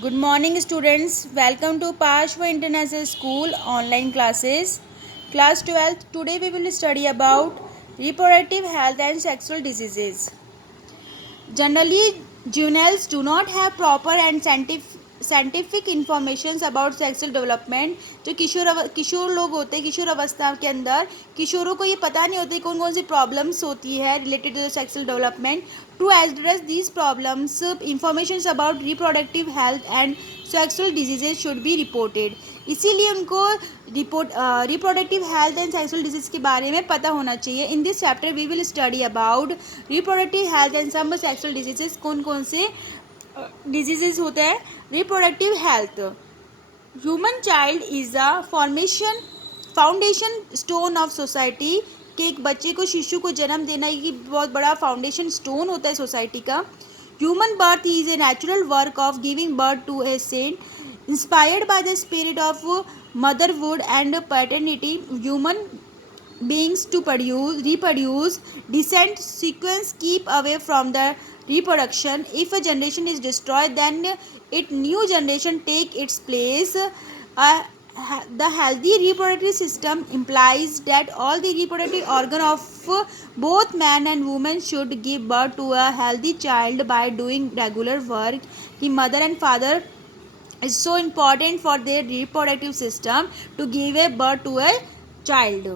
Good morning, students. Welcome to Pashwa International School online classes. Class 12th. Today we will study about reproductive health and sexual diseases. Generally, juveniles do not have proper and scientific information about sexual development. जो किशोर लोग होते हैं किशोर अवस्था के अंदर किशोरों को ये पता नहीं होता कौन कौन सी प्रॉब्लम्स होती है related to sexual development. To address these problems information about reproductive health and sexual diseases should be reported. इसीलिए उनको reproductive health and sexual disease के बारे में पता होना चाहिए. In this chapter we will study about reproductive health and some sexual diseases. कौन कौन से डिजीजेस होते हैं. Reproductive health. Human child is a foundation stone of society. कि एक बच्चे को शिशु को जन्म देना ये बहुत बड़ा फाउंडेशन स्टोन होता है सोसाइटी का. Human birth is a natural work of giving birth to a saint inspired by the spirit of motherhood and paternity. Human beings to reproduce descent sequence keep away from the reproduction. If a generation is destroyed, then it new generation take its place. The healthy reproductive system implies that all the reproductive organ of both man and woman should give birth to a healthy child by doing regular work. The mother and father is so important for their reproductive system to give a birth to a child.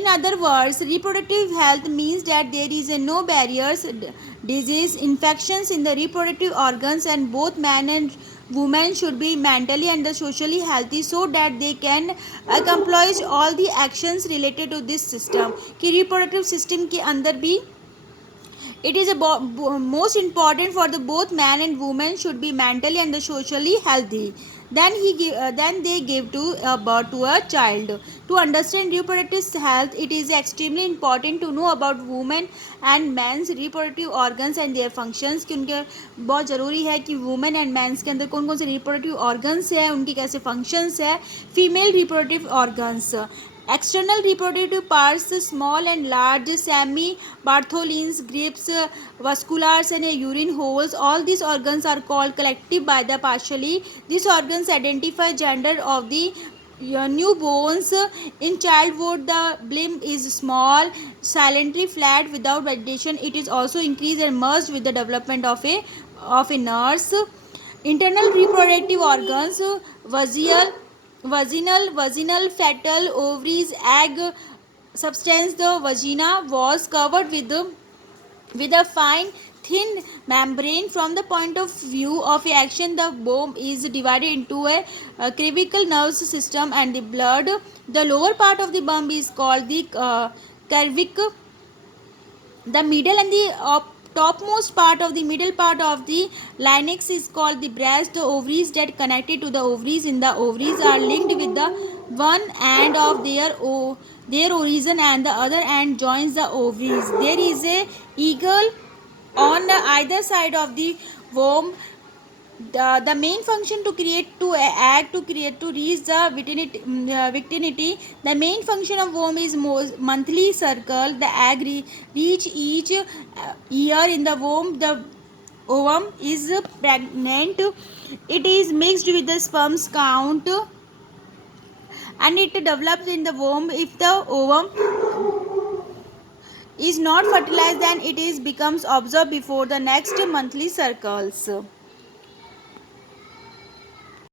In other words, reproductive health means that there is no barriers, disease, infections in the reproductive organs, and both man and woman should be mentally and socially healthy so that they can accomplish all the actions related to this system. कि reproductive system के अंदर भी it is most important for the both man and woman should be mentally and socially healthy. Then they give to birth to a child. To understand reproductive health, it is extremely important to know about women and men's reproductive organs and their functions. कि उनके बहुत ज़रूरी है कि women and men's के अंदर कौन कौन से reproductive organs है, उनकी कैसे functions है. Female reproductive organs. External reproductive parts, small and large, semi-Bartholin's, grips, vasculars and urine holes. All these organs are called collective by the partially. These organs identify gender of the newborns. In childhood, the blimp is small, silently flat, without vegetation. It is also increased and merged with the development of a nurse. Internal reproductive organs, vaginal, fetal, ovaries, egg substance. The vagina was covered with a fine thin membrane. From the point of view of action, the womb is divided into a cervical nervous system and the blood. The lower part of the womb is called the cervix. The middle and the topmost part of the middle part of the larynx is called the breast. The ovaries that connected to the ovaries in the ovaries are linked with the one end of their origin and the other end joins the ovaries. There is a eagle on either side of the womb. The main function to create to act to reach the vitrinity. The main function of womb is monthly circle. The egg reach each year in the womb. The ovum is pregnant. It is mixed with the sperms count and it develops in the womb. If the ovum is not fertilized, then it is becomes observed before the next monthly circles.